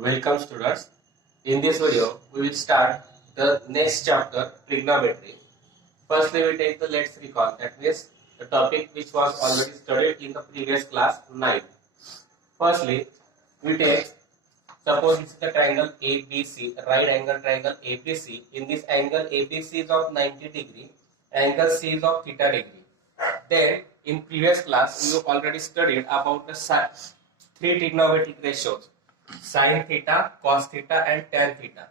Welcome students. In this video, we will start the next chapter, trigonometry. Firstly, we take the let's recall. That means the topic which was already studied in the previous class 9. Firstly, we take, suppose this is the triangle ABC, right angle triangle ABC. In this angle ABC is of 90 degree, angle C is of theta degree. Then in previous class, you already studied about the three trigonometric ratios: sin theta, cos theta, and tan theta.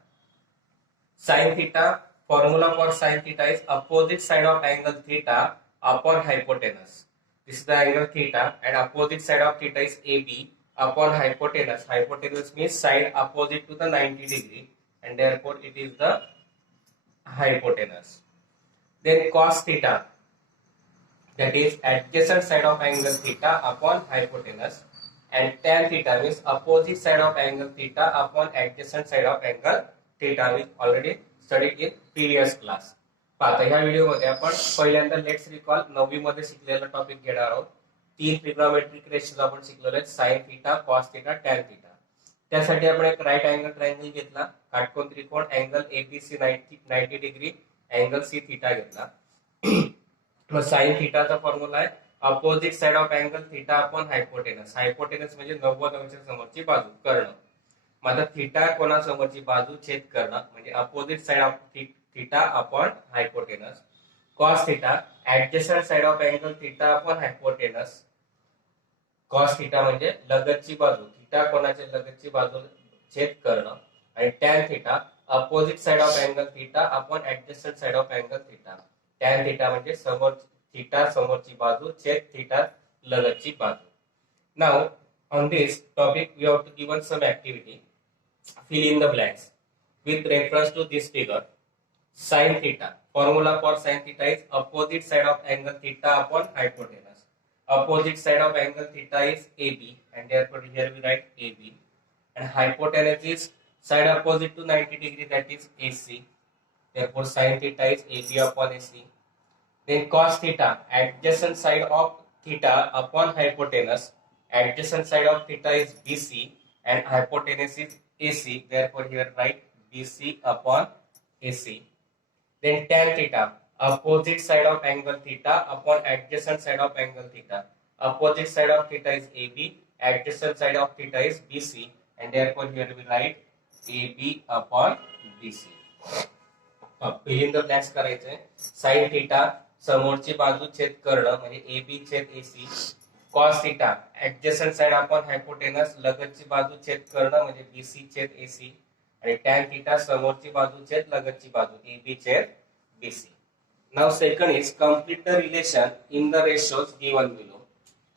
Sin theta, formula for sin theta is opposite side of angle theta upon hypotenuse. This is the angle theta, and opposite side of theta is AB upon hypotenuse. Hypotenuse means side opposite to the 90 degree, and therefore it is the hypotenuse. Then cos theta, that is adjacent side of angle theta upon hypotenuse, and tan theta means opposite side of angle theta upon adjacent side of angle theta, which already studied in previous class. आता ह्या video मध्ये आपण पहिल्यांदा let's recall 9वी मध्ये शिकलेला topic घेणार आहोत. तीन ट्रिग्नोमेट्रिक रेशोज आपण शिकलेलो आहेत: sin theta, cos theta, tan theta. त्यासाठी आपण एक राईट अँगल ट्रायंगल घेतला, काटकोन त्रिकोण, angle ABC 90 degree, angle C theta घेतला. मग साइन थीटाचा फॉर्म्युला आहे opposite side of angle theta upon hypotenuse. Hypotenuse म्हणजे 90 अंश समोरची बाजू, कर्ण. मग आता थीटा कोणासमोरची बाजू, छेद कर्ण, म्हणजे opposite side of theta upon hypotenuse. Cos theta adjacent side of angle theta upon hypotenuse. Cos theta म्हणजे लगतची बाजू, थीटा कोणाच्या लगतची बाजू, छेद कर्ण. आणि tan theta opposite side of angle theta upon adjacent side of angle theta. Tan theta म्हणजे समोर theta समोरची बाजू, छेद थीटा लगतची बाजू. Now on this topic we have to given some activity. Fill in the blanks with reference to this figure. Sin theta, formula for sin theta is opposite side of angle theta upon hypotenuse. Opposite side of angle theta is AB, and therefore here we write AB. And hypotenuse is side opposite to 90 degree, that is AC. Therefore sin theta is AB upon AC. Then cos theta, adjacent side of theta upon hypotenuse. Adjacent side of theta is BC and hypotenuse is AC. Therefore here write BC upon AC. Then tan theta, opposite side of angle theta upon adjacent side of angle theta. Opposite side of theta is AB, adjacent side of theta is BC, and therefore here we write AB upon BC. Fill in the blanks करायचे. Sin theta समोरची बाजू छेद कर्ण म्हणजे AB छेद AC. cos theta adjacent side upon hypotenuse, लगतची बाजू छेद कर्ण म्हणजे BC छेद AC. आणि tan theta समोरची बाजू छेद लगतची बाजू AB छेद BC. Now second is complete the relation in the ratios given below.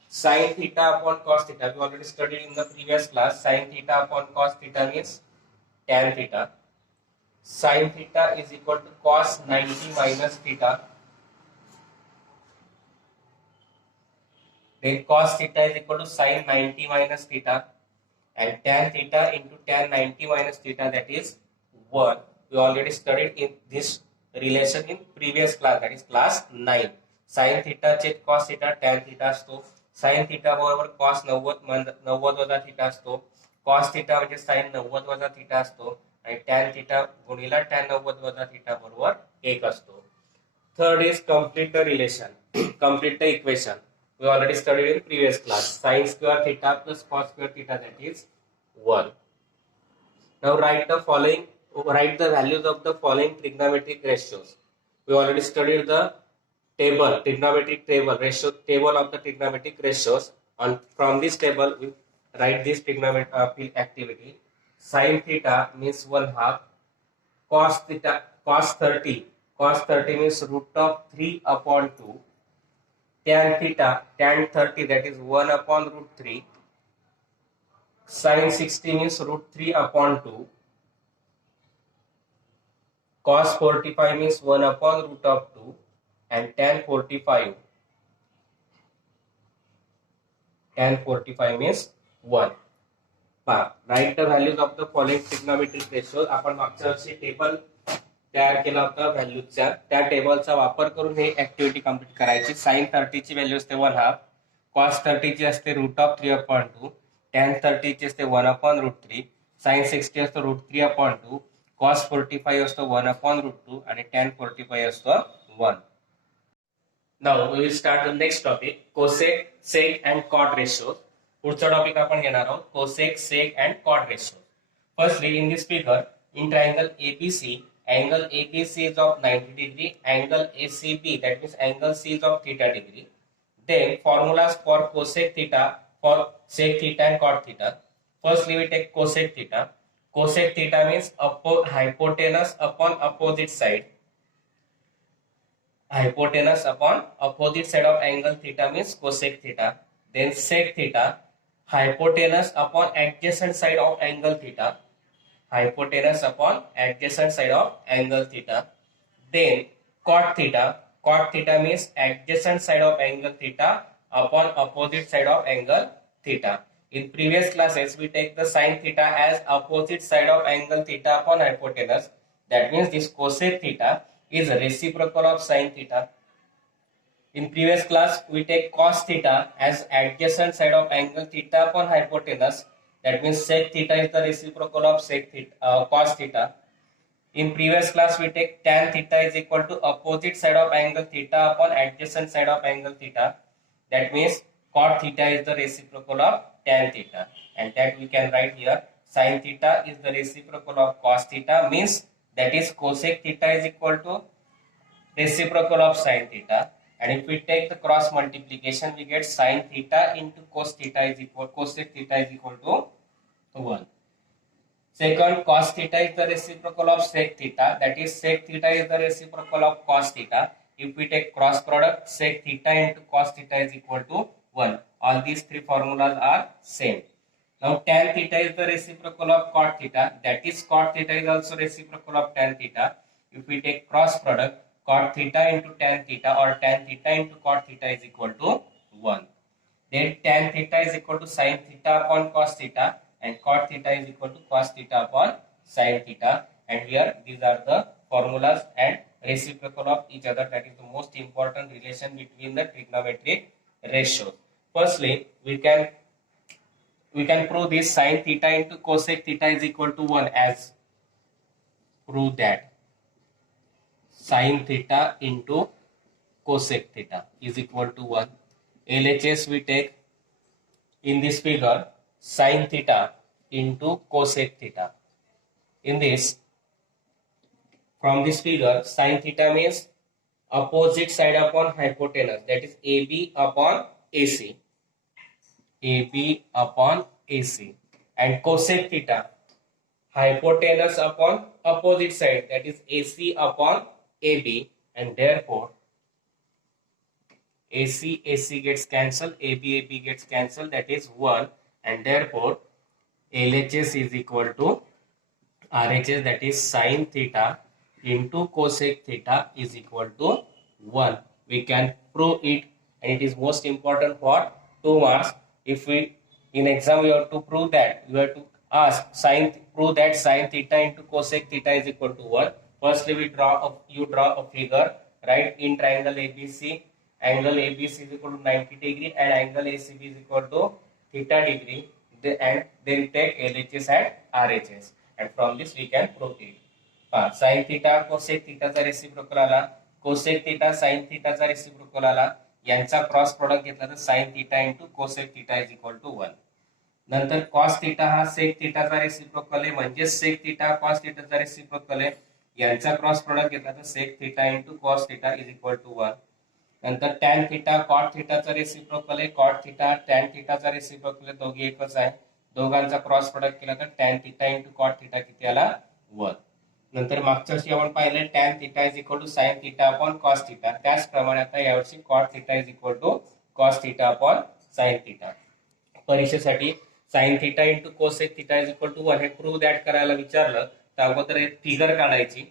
Sin theta upon cos theta, we already studied in the previous class. Sin theta upon cos theta means tan theta. Sin theta is equal to cos 90 minus theta. Then cos theta is equal to sin 90 minus theta, and tan theta into tan 90 minus theta, that is 1. We already studied in this relation in previous class, that is class 9. Sin theta छेद cos theta tan theta असतो. sin theta बरोबर cos 90 वजा theta असतो. cos theta म्हणजे sin 90 वजा theta असतो. आणि tan theta गुणिला tan 90 वजा theta बरोबर 1 असतो. Third is complete the relation, complete the equation. We already studied in previous class. Sin square theta plus cos square theta, that is 1. Now write the values of the following trigonometric ratios. We already studied the trigonometric table of the trigonometric ratios. From this table we write this trigonometric activity. Sin theta means 1/2. Cos theta, cos 30 means root of 3 upon 2. Tan theta, tan 30, that is 1 upon root 3. Sin 60 means root 3 upon 2. Cos 45 means 1 upon root of 2. And tan 45 means 1. Write the values of the following trigonometric ratios. आपण मागच्या वर्षी table तयार केला होता व्हॅल्यूजचा, त्या टेबलचा वापर करून हे activity complete करायची. sin 30 ची व्हॅल्यू असते 1/2, cos 30 ची असते root of 3 upon 2, tan 30 ची असते 1 upon root 3, साइन 60 असतो √3/2, कॉस 45 असतो 1/√2 आणि tan 45 असतो 1. Now we will start the next topic, cosec, sec and cot ratios. पुढचा टॉपिक आपण घेणार आहोत cosec, sec and cot ratios. Firstly, in this figure, in triangle ABC, angle ABC is of 90 degree, angle ACB, that means angle C is of theta degree. Then formulas for cosec theta, for sec theta and cot theta. Firstly, we take cosec theta. Cosec theta means hypotenuse upon opposite side. Hypotenuse upon opposite side of angle theta means cosec theta. Then sec theta, hypotenuse upon adjacent side of angle theta. Hypotenuse upon adjacent side of angle theta. Then cot theta. Cot theta means adjacent side of angle theta upon opposite side of angle theta. In previous classes, we take the sin theta as opposite side of angle theta upon hypotenuse. That means this cosec theta is reciprocal of sin theta. In previous class, we take cos theta as adjacent side of angle theta upon hypotenuse. That means sec theta is the reciprocal of sec theta, cos theta. In previous class, we take tan theta is equal to opposite side of angle theta upon adjacent side of angle theta. That means cot theta is the reciprocal of tan theta, and that we can write here. Sin theta is the reciprocal of cos theta, means that is cosec theta is equal to reciprocal of sin theta. And if we take the cross multiplication, we get sin theta into cos theta is equal, cosec theta is equal to 1. Second, cos theta is the reciprocal of sec theta, that is sec theta is the reciprocal of cos theta. If we take cross product, sec theta into cos theta is equal to 1. All these three formulas are same. Now tan theta is the reciprocal of cot theta, that is cot theta is also reciprocal of tan theta. If we take cross product, cot theta into tan theta or tan theta into cot theta is equal to 1. Then tan theta is equal to sin theta upon cos theta, and cot theta is equal to cos theta upon sin theta. And here these are the formulas and reciprocal of each other. That is the most important relation between the trigonometric ratios. Firstly, we can prove this sin theta into cosec theta is equal to 1 as prove that sin theta into cosec theta is equal to 1. LHS we take in this figure sin theta into cosec theta. In this, from this figure, sin theta means opposite side upon hypotenuse, that is AB upon AC. AB upon AC. And cosec theta, hypotenuse upon opposite side, that is AC upon AB, and therefore AC gets cancelled, AB gets cancelled, that is 1, and therefore LHS is equal to RHS, that is sin theta into cosec theta is equal to 1. We can prove it, and it is most important for 2 marks. If we in exam you have to prove that, you have to ask prove that sin theta into cosec theta is equal to 1. Firstly, you draw a figure, right? In triangle ABC, angle ABC is equal to 90 degree and angle ACB is equal to theta degree, and then take LHS and RHS, and from this we can prove it. Sin theta cosec theta चा reciprocal आला, cosec theta sin theta चा reciprocal आला, यांचा cross product घेतला तर sin theta into cosec theta is equal to 1. नंतर cos theta हा sec theta चा रेसिप्रोकल आहे, म्हणजे sec theta cos theta चा रेसिप्रोकल आहे, यांचा क्रॉस प्रोडक्ट घेतला तर sec theta into cos theta is equal to 1. नंतर tan theta cot theta चा रेसिप्रोकल आहे, cot theta tan theta चा रेसिप्रोकल आहे, दोघे एकच आहे, दोघांचा क्रॉस प्रोडक्ट केला तर tan theta into cot theta किती आला 1. नंतर मागच्या वर्षी आपण पाहिले tan theta is equal to sin theta upon cos theta, त्याचप्रमाणे आता यावर्षी cot theta is equal to cos theta upon sin theta. परीक्षेसाठी sin theta into cosec theta is equal to 1 हे प्रूव्ह दॅट करायला विचारलं तर अगोदर एक फिगर काढायची,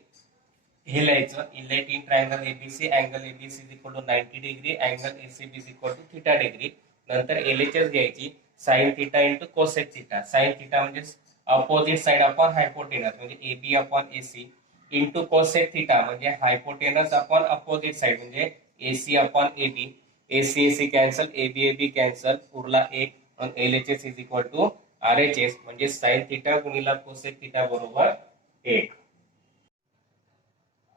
हे लिहायचं let in triangle ABC, angle ABC is equal to 90 degree, angle ACB is equal to theta degree. नंतर एलएचएस घ्यायची sin theta into cosec theta. sin theta म्हणजे अपोजिट साइड अपॉन हायपोटेनस म्हणजे AB upon AC into cosec theta म्हणजे hypotenuse upon opposite side म्हणजे AC upon AB. AC cancel, AB cancel, Urla 1 आणि LHS is equal to RHS म्हणजे sin theta गुणिला cosec theta बरोबर 1.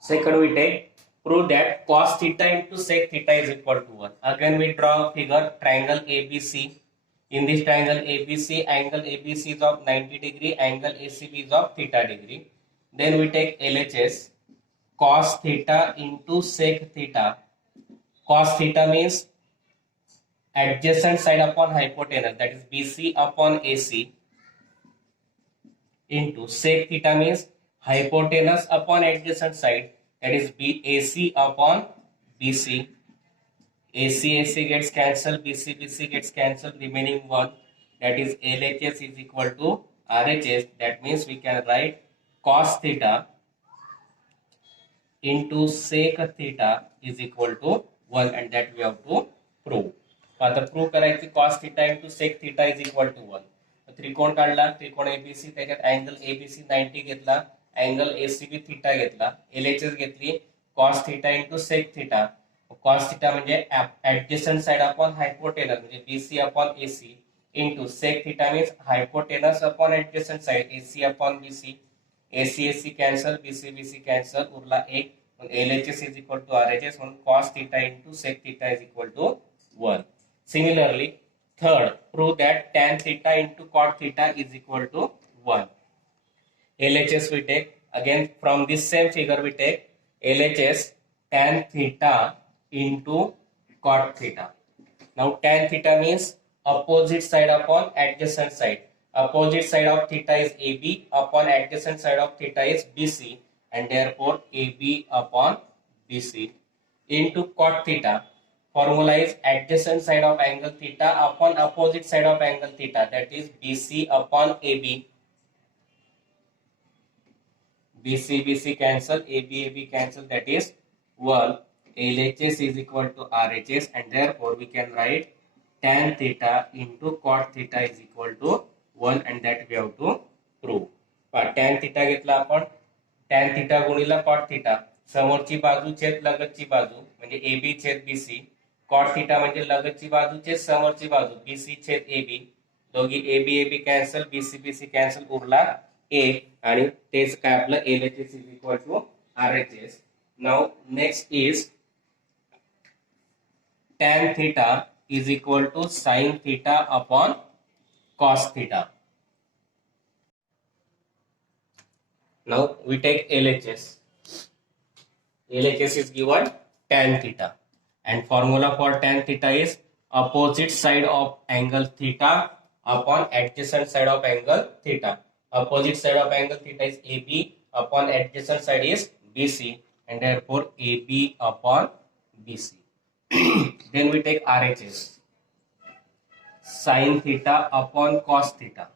Second we take prove that cos theta into sec theta is equal to 1. Again we draw a figure triangle ABC. In this triangle ABC, angle ABC is of 90 degree, angle ACB is of theta degree. Then we take LHS cos theta into sec theta. Cos theta means adjacent side upon hypotenuse, that is BC upon AC, into sec theta means hypotenuse upon adjacent side, that is BAC upon BC. AC gets cancelled, BC gets cancelled, remaining one, that is LHS is equal to RHS. That means we can write cos theta into sec theta is equal to 1, and that we have to prove. आता prove करायची cos theta into sec theta is equal to 1. त्रिकोण काढला, त्रिकोण ABC, त्याच्यात angle ABC 90 घेतला, angle ACB theta घेतला, LHS घेतली cos theta into sec theta. cos theta म्हणजे ऍडजस्टंट साइड अपॉन हायपोटेनस म्हणजे BC upon AC into sec theta means hypotenuse upon adjacent side AC upon BC. AC cancel, BC cancel, Urla 1. LHS is equal to RHS, म्हणून cos theta into sec theta is equal to 1. Similarly, third, prove that tan theta into cot theta is equal to 1. LHS we take, again from this same figure we take LHS tan theta into cot theta. Now tan theta means opposite side upon adjacent side. Opposite side of theta is AB upon adjacent side of theta is BC, and therefore AB upon BC into cot theta. Formula is adjacent side of angle theta upon opposite side of angle theta, that is BC upon AB. BC cancel, AB cancel, that is 1. LHS is equal to RHS, and therefore we can write tan theta into cot theta is equal to 1, and that we have to prove. tan theta घेतला आपण, tan theta गुणिला cot theta, समोरची बाजू छेद लगतची बाजू म्हणजे AB छेद BC, cot theta म्हणजे लगतची बाजू छेद समोरची बाजू BC छेद AB, दोघी AB cancel, BC cancel, Urla 1, आणि तेच काय आपलं LHS is equal to RHS. Now next is tan theta is equal to sin theta upon cos theta. Now we take LHS. LHS is given tan theta, and formula for tan theta is opposite side of angle theta upon adjacent side of angle theta. Opposite side of angle theta is AB upon adjacent side is BC, and therefore AB upon BC. Then we take RHS. Sin theta upon cos theta.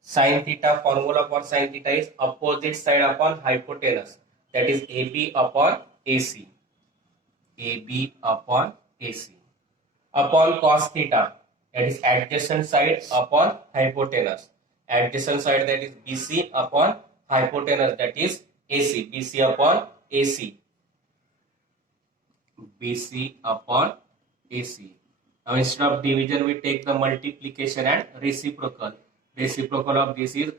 Sin theta, formula for sin theta is opposite side upon hypotenuse, that is AB upon AC. AB upon AC. Upon cos theta, that is adjacent side upon hypotenuse. Adjacent side, that is BC upon hypotenuse, that is AC. BC upon AC. BC upon AC. Now instead of division we take the multiplication and reciprocal. Reciprocal of this is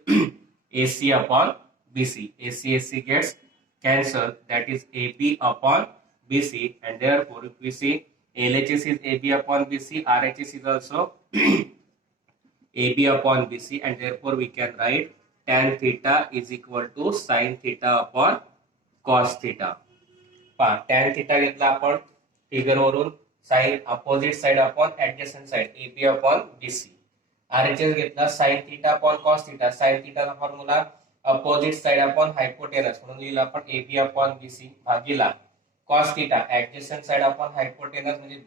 AC upon BC. AC gets cancelled, that is AB upon BC, and therefore if we see LHS is AB upon BC, RHS is also AB upon BC, and therefore we can write tan theta is equal to sin theta upon cos theta. tan theta घेतला आपण figure वरून, sine opposite side upon adjacent side AB upon BC. RHS घेतला sin theta upon cos theta. sin theta चा formula opposite side upon hypotenuse म्हणून लिहिला आपण AB upon BC भागीला cos theta adjacent side upon hypotenuse म्हणजे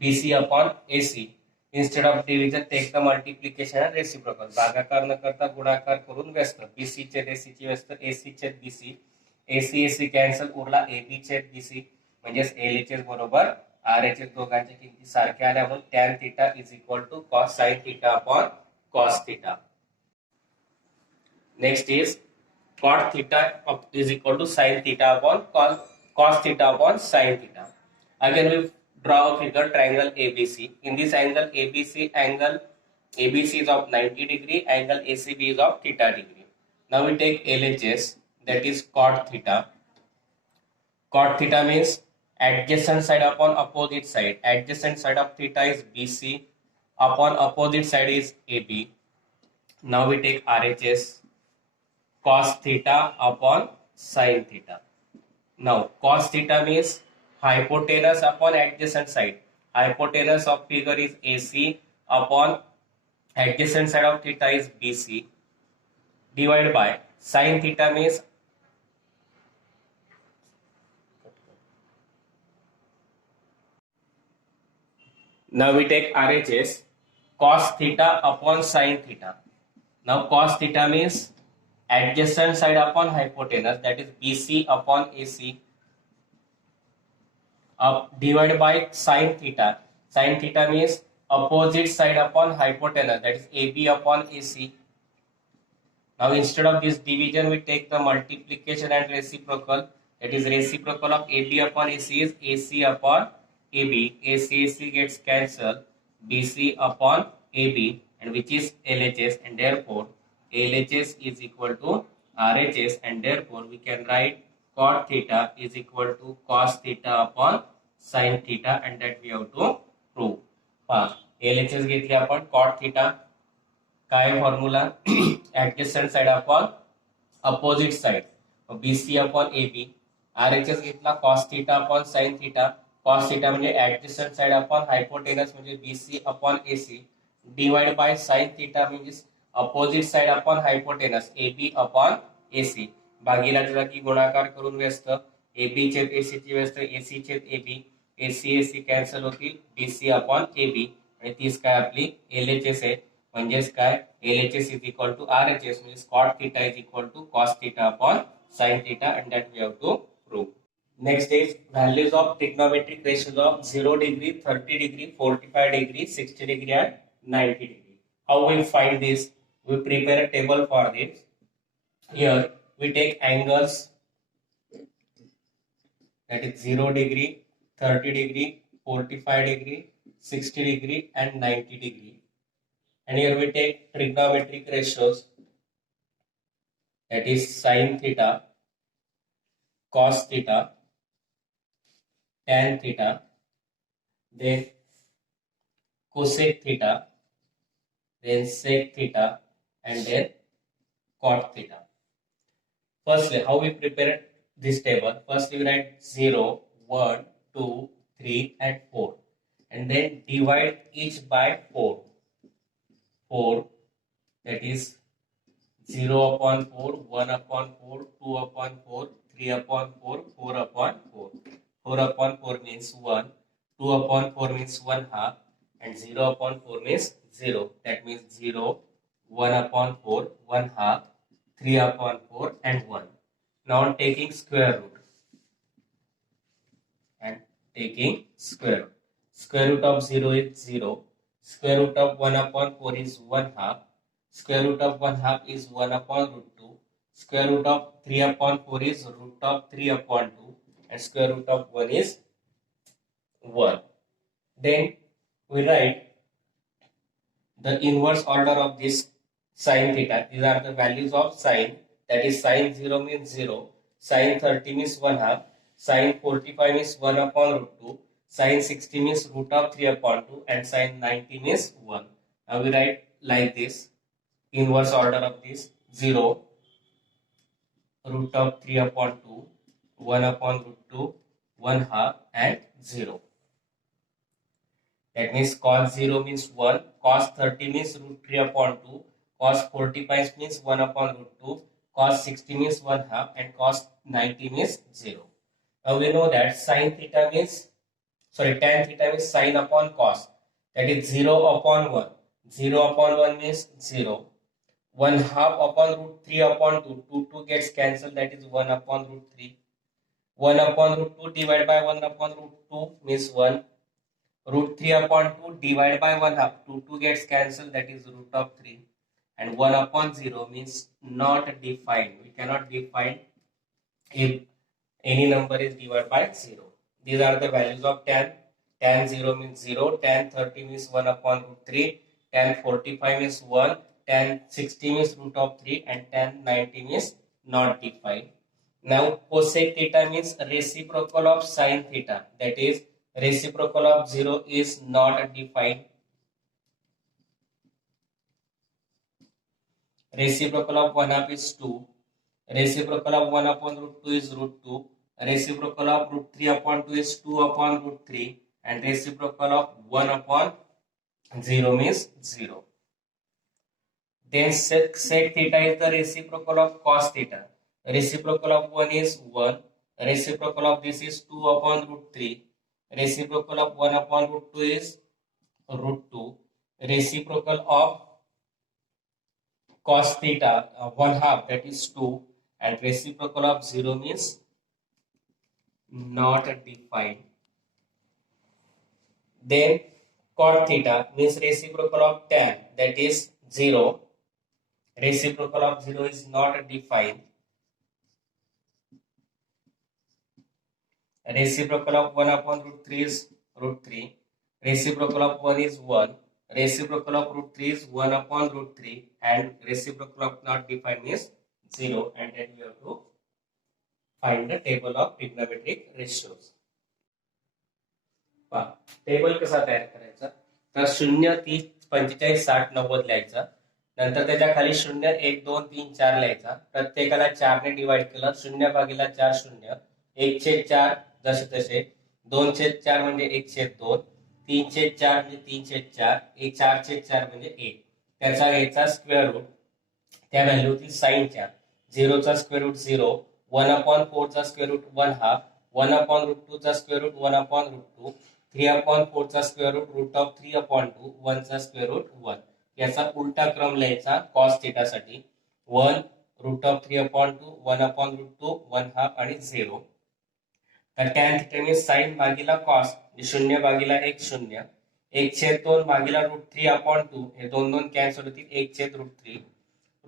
BC upon AC. Instead of division take the multiplication and reciprocal. भागाकार न करता गुणाकार करून व्यस्त. BC छेद AC ची व्यस्त, AC छेद BC, AC cancel, Urla AB छेद BC, म्हणजे LHS बरोबर RHS दोघांच्या किमती सारख्या आल्या, म्हणून tan theta is equal to cos sin theta upon cos theta. Next is cot theta is equal to sin theta upon cos theta upon sin theta. Again we draw a figure triangle ABC. In this angle ABC, angle ABC is of 90 degree, angle ACB is of theta degree. Now we take LHS, that is cot theta. Cot theta means adjacent side upon opposite side. Adjacent side of theta is BC, upon opposite side is AB. Now we take RHS, cos theta upon sin theta. Now cos theta means hypotenuse upon adjacent side. Hypotenuse of figure is AC upon adjacent side of theta is BC, divided by sin theta means now we take RHS, cos theta upon sin theta. Now cos theta means adjacent side upon hypotenuse, that is BC upon AC, divided by sin theta. Sin theta means opposite side upon hypotenuse, that is AB upon AC. Now instead of this division we take the multiplication and reciprocal, that is reciprocal of AB upon AC is AC upon AB. AC gets cancelled, BC upon AB, and which is LHS, and therefore LHS is equal to RHS, and therefore we can write cot theta is equal to cos theta upon sin theta, and that we have to prove. LHS घेतली आपण cot theta, काय formula adjacent side upon opposite side BC upon AB. RHS घेतला cos theta upon sin theta. cos theta म्हणजे adjacent side upon hypotenuse म्हणजे BC upon AC, divide by sin theta म्हणजे opposite side upon hypotenuse AB upon AC. भागीला जागी गुणाकार करून व्यस्त AB छेद AC ची व्यस्त AC छेद AB, AC कॅन्सल होतील, BC अपॉन AB, आणि तीच काय आपली LHS आहे. म्हणजेच काय LHS is equal to RHS, म्हणजे cot theta is equal to cos theta upon sin theta, and that we have to prove. Next is values of trigonometric ratios of 0 degree, 30 degree, 45 degree, 60 degree and 90 degree. How we find this? We prepare a table for this. Here we take angles, that is 0 degree, 30 degree, 45 degree, 60 degree and 90 degree. And here we take trigonometric ratios, that is sin theta, cos theta, tan theta, then cosec theta, then sec theta, and then cot theta. Firstly, how we prepare this table? First we write 0, 1, 2, 3 and 4, and then divide each by 4. 4, that is 0 upon 4, 1 upon 4, 2 upon 4, 3 upon 4, 4 upon 4. 4 upon 4 means 1, 2 upon 4 means 1 half, and 0 upon 4 means 0. That means 0, 1 upon 4, 1 half, 3 upon 4 and 1. Now taking square root and taking square root. Square root of 0 is 0. Square root of 1 upon 4 is 1 half. Square root of 1 half is 1 upon root 2. Square root of 3 upon 4 is root of 3 upon 2. And square root of 1 is 1. Then we write the inverse order of this sin theta. These are the values of sin. That is sin 0 means 0. Sin 30 means 1 half. Sin 45 means 1 upon root 2. Sin 60 means root of 3 upon 2, and sin 90 means 1. Now we write like this, inverse order of this: 0, root of 3 upon 2, 1 upon root 2, 1 half and 0. That means cos 0 means 1, cos 30 means root 3 upon 2, cos 45 means 1 upon root 2, cos 60 means 1 half, and cos 90 means 0. Now we know that tan theta means sin upon cos, that is 0 upon 1. 0 upon 1 means 0. 1 half upon root 3 upon 2. 2 gets cancelled, that is 1 upon root 3. 1 upon root 2 divided by 1 upon root 2 means 1. Root 3 upon 2 divided by 1 half. 2 gets cancelled, that is root of 3. And 1 upon 0 means not defined. We cannot define if any number is divided by 0. These are the values of tan. Tan 0 means 0. Tan 30 means 1 upon root 3. tan 45 means 1, tan 60 means root of 3, and tan 90 means not defined. Now cosec theta means reciprocal of sin theta, that is reciprocal of 0 is not defined. Reciprocal of 1 half is 2. Reciprocal of 1 upon root 2 is root 2. Reciprocal of root 3 upon 2 is 2 upon root 3. And reciprocal of 1 upon 0 means 0. Then sec theta is the reciprocal of cos theta. Reciprocal of 1 is 1. Reciprocal of this is 2 upon root 3. Reciprocal of 1 upon root 2 is root 2. Reciprocal of cos theta 1 half, that is 2, and reciprocal of 0 means not defined. Then cot theta means reciprocal of tan, that is 0. Reciprocal of 0 is not defined. Reciprocal of 1 upon root 3 is root 3. Reciprocal of 1 is 1. Reciprocal of root 3 is 1 upon root 3, and reciprocal of not defined is 0. And then you have to find the table of trigonometric ratios. Table कसा तयार करायचा, तर 0 30 45 60 90 लिहायचा. नंतर त्याच्या खाली 0 1 2 3 4 लिहायचा. प्रत्येकाला 4 ने डिवाइड केलं. 0 भागिले 4 0, 1/4 जसे तसे, 2/4 म्हणजे 1/2, 3/4 म्हणजे 3/4, 4/4 म्हणजे 1. त्याचा घ्यायचा स्क्वेअर रूट. त्या व्हॅल्यू होती sin 4. 0 चा स्क्वेअर रूट 0, 1 upon 4 चा square root 1 half, 1 upon root 2 चा square root 1 upon root 2, 3 upon 4 चा square root root of 3 upon 2, 1 चा स्क्वेअर रूट 1. याचा उलटा क्रम लिहायचा cos थीटा साठी. 1 root of 3 upon 2, 1 upon root 2, 1 half आणि 0. तर tan थीटा ने sin भागिला cos, 0 भागिला 1 0, 1/2 भागिला रूट 3 upon 2, हे दोन दोन कॅन्सल होतील, 1/√3.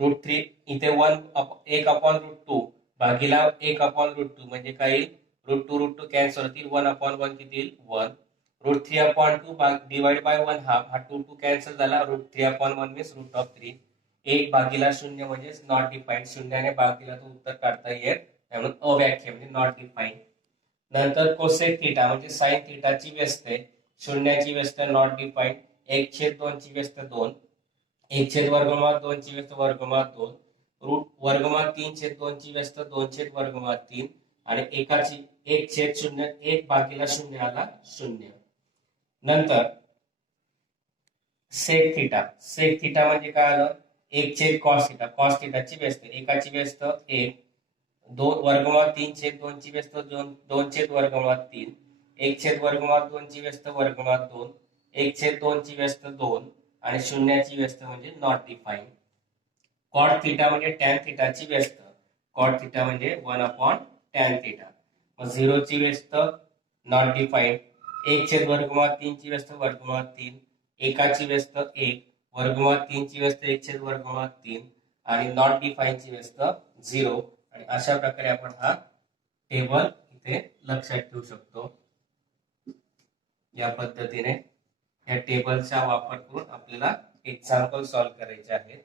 रूट 3 इथे 1 अपॉन रूट 2 भागिला 1 अपॉन रूट 2 म्हणजे काय येईल, रूट 2 कॅन्सल होतील, 1 अपॉन 1 किती येईल 1. Root 3 upon 2 divide by 1 half, हा 2 कॅन्सल झाला, root 3 upon 1 means root of 3. 1 भागिला 0 म्हणजे नॉट डिफाईन्ड, शून्याने भागिला तो उत्तर काढता येत त्यामुळे अव्याख्य म्हणजे नॉट डिफाईन्ड. नंतर कोसेक थीटा म्हणजे साइन थीटाची व्यस्त आहे, शून्याची व्यस्त नॉट डिफाईन्ड, 1/2 ची व्यस्त 2, 1/√2 ची व्यस्त वर्गमूळ 2, रूट वर्गमूळ 3/2 ची व्यस्त 2/√3 आणि एकाची 1/0, 1 भागिला 0 आला 0. नंतर सेक थीटा म्हणजे काय आलं, 1/cos थीटा, कॉस थीटाची व्यस्त, एकाची व्यस्त 1, 2 वर्गमूळ 3/2 ची व्यस्त 2/√3, 1/√2 ची व्यस्त वर्गमूळ 2, 1/2 ची व्यस्त 2 आणि शून्याची व्यस्त म्हणजे नॉट डिफाईन्ड. कॉट थीटा म्हणजे टॅन थीटाची व्यस्त, कॉट थीटा म्हणजे 1 अपॉन टॅन थीटा. मग 0 ची व्यस्त नॉट डिफाईन्ड, 1/√3 ची व्यस्त वर्गमूळ 3, एकाची व्यस्त 1, वर्गमूळ 3 ची व्यस्त 1/√3 आणि नॉट डिफाईन्ड ची व्यस्त 0. आणि अशा प्रकारे आपण हा टेबल इथे लक्षात ठेवू शकतो. या पद्धतीने या टेबलचा वापर करून आपल्याला एक्झाम्पल सॉल्व करायचे आहेत.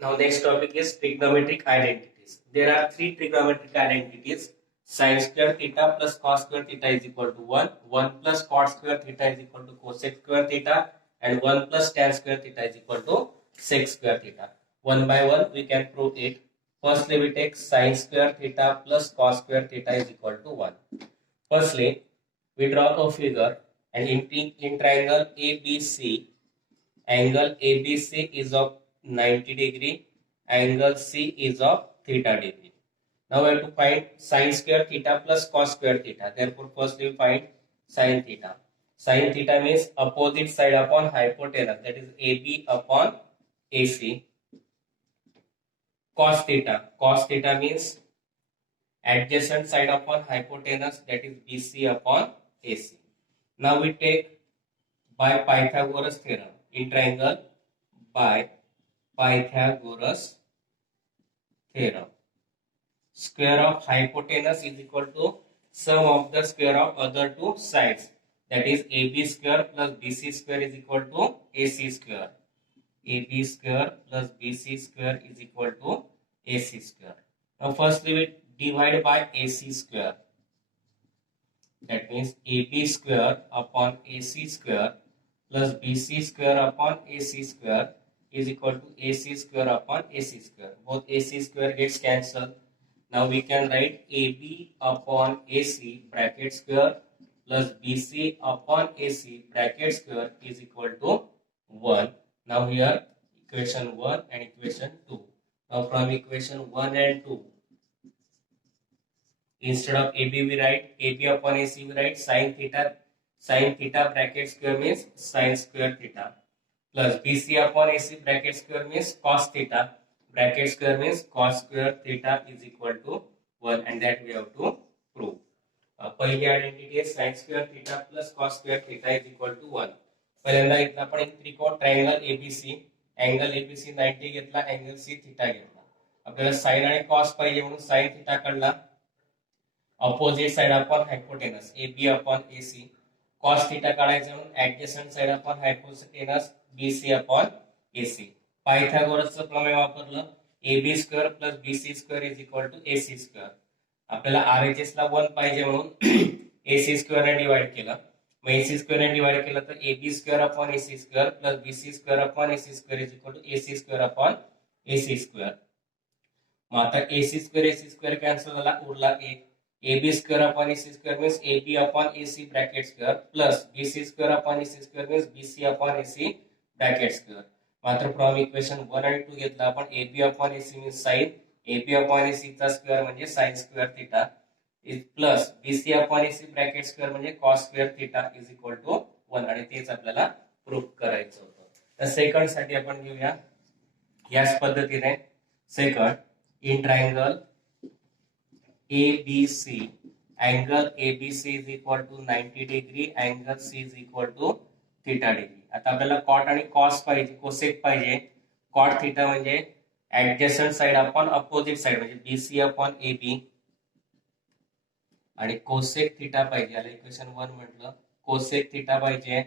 Now next topic is trigonometric identities. There are three trigonometric identities. Sin square theta plus cos square theta is equal to 1, 1 plus cot square theta is equal to cosec square theta, and 1 plus tan square theta is equal to sec square theta. One by one we can prove it. Firstly we take sin square theta plus cos square theta is equal to 1. Firstly we draw a figure, and in triangle ABC, angle ABC is of 90 degree, angle C is of theta degree. Now we have to find sin square theta plus cos square theta. Therefore first we find sin theta. Sin theta means opposite side upon hypotenuse, that is AB upon AC. Cos theta means adjacent side upon hypotenuse, that is BC upon AC. Now we take by Pythagoras theorem in triangle, by Pythagoras theorem, square of hypotenuse is equal to sum of the square of other two sides. that is AB square plus BC square is equal to AC square. AB square plus BC square is equal to AC square. Now firstly we divide by AC square. That means AB square upon AC square plus BC square upon AC square is equal to AC square upon AC square. Both AC square gets cancelled. Now we can write AB upon AC bracket square plus BC upon AC bracket square is equal to 1. Now here equation 1 and equation 2. Now from equation 1 and 2, instead of AB we write AB upon AC, we write sin theta bracket square means sin square theta plus BC upon AC bracket square means cos theta bracket square means cos square theta is equal to 1, and that we have to prove. पहिली identity आहे sin square theta plus cos square theta is equal to 1. पहिल्यांदा इथला आपण एक त्रिकोण triangle ABC, angle ABC 90 घेतला, angle C theta घेतला. आपल्याला sin आणि cos पाहिजे म्हणून sin theta काढला. Opposite side upon hypotenuse AB upon AC. cos theta काढायचं म्हणून adjacent side upon hypotenuse BC upon AC. पायथागोरसचं प्रमेय वापरलं. AB square plus BC square is equal to AC square. आपल्याला RHS ला 1 पाहिजे म्हणून AC स्क्वेअर ने डिवाइड केलं. मग AC स्क्वेअर ने डिवाइड केलं तर AB square upon AC square plus BC square upon AC square is equal to AC square upon AC square. मग आता AC स्क्वेअर कॅन्सल झाला, उरला 1. AB square upon AC square means AB upon AC bracket square plus BC square upon AC square means BC upon AC bracket square. मात्र from equation 1 आणि 2 घेतला आपण AB upon AC means sin, AB upon AC चा square म्हणजे sin square theta is plus BC upon AC bracket square म्हणजे cos square theta is equal to 1, आणि तेच आपल्याला प्रूफ करायचं होतं. तर सेकंड साठी आपण घेऊया याच पद्धतीने. Second, in triangle ABC, angle ABC is equal to 90 degree, angle C is equal to theta degree. आता आपल्याला cot आणि cos पाहिजे, cosec पाहिजे. cot theta म्हणजे adjacent side upon opposite side म्हणजे BC upon AB, आणि cosec theta पाहिजे. याला इक्वेशन 1 म्हटलं. cosec theta पाहिजे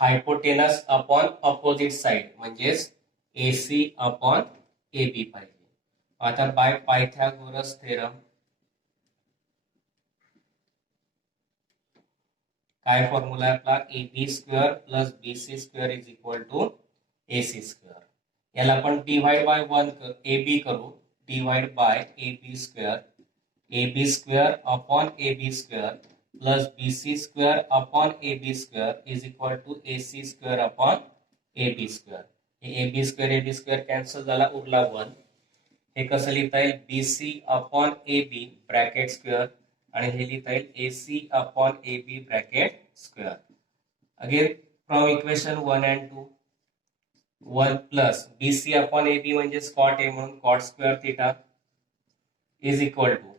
hypotenuse upon opposite side म्हणजेच AC upon AB पाहिजे. आता बाय पायथागोरस थेरम काय फॉर्म्युला आपला AB square plus BC square is equal to AC square. याला आपण डिवाइड बाय 1 AB करू. Divide by AB square upon AB square plus BC square upon AB square is equal to AC square upon AB square. हे AB square cancel झाला, उरला 1. हे कसं लिहिता येईल, BC upon AB bracket square आणि हे लिहिता येईल AC upon AB bracket square. Again from equation 1 and 2, 1 plus BC upon AB म्हणजे कॉट A म्हणून cot square theta is equal to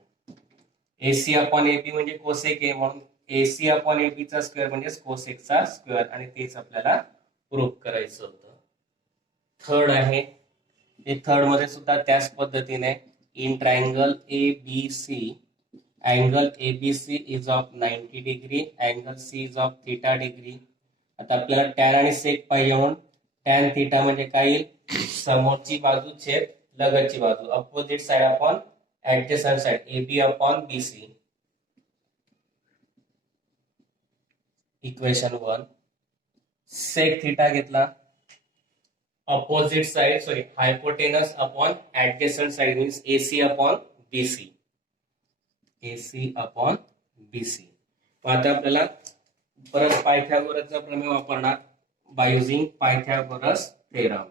AC upon AB म्हणजे कोसेक A म्हणून AC upon AB चा square म्हणजे कोसेकचा स्क्वेअर, आणि तेच आपल्याला प्रूफ करायचं होतं. थर्ड आहे, थर्ड मध्ये सुद्धा त्याच पद्धतीने in triangle ABC, angle ABC is of 90 degree, angle C is of theta degree. आता आपल्याला टॅन आणि सेक पाहिजे म्हणून टॅन थीटा म्हणजे काय येईल, समोरची बाजू छेद लगतची बाजू, opposite side upon adjacent side AB upon BC. Equation 1. Sec theta घेतला, opposite side hypotenuse upon adjacent side means AC upon BC. AC upon BC. आता आपल्याला परत पायथागोरसचा प्रमेय वापरणार by using Pythagoras theorem.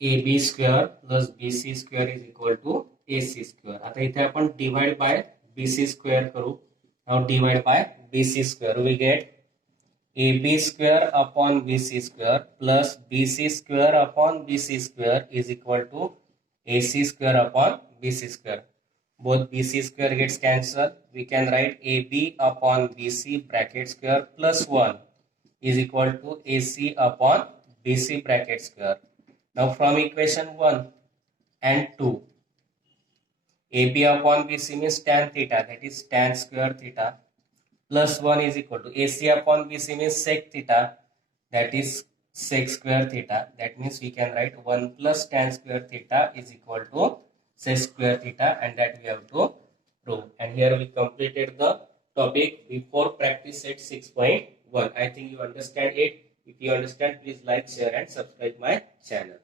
AB square plus BC square is equal to AC square. आता इथे आपण divide by BC square करू. Now divide by BC square we get AB square upon BC square plus BC square upon BC square is equal to AC square upon BC square. Both BC square gets cancelled. We can write AB upon BC bracket square plus 1 is equal to AC upon BC bracket square. Now from equation 1 and 2, AB upon BC means tan theta, that is tan square theta, plus 1 is equal to AC upon BC means sec theta, that is sec square theta. That means we can write 1 plus tan square theta is equal to sec square theta, and that we have to prove. And here we completed the topic before practice set 6.1. I think you understand it. If you understand, please like, share and subscribe my channel.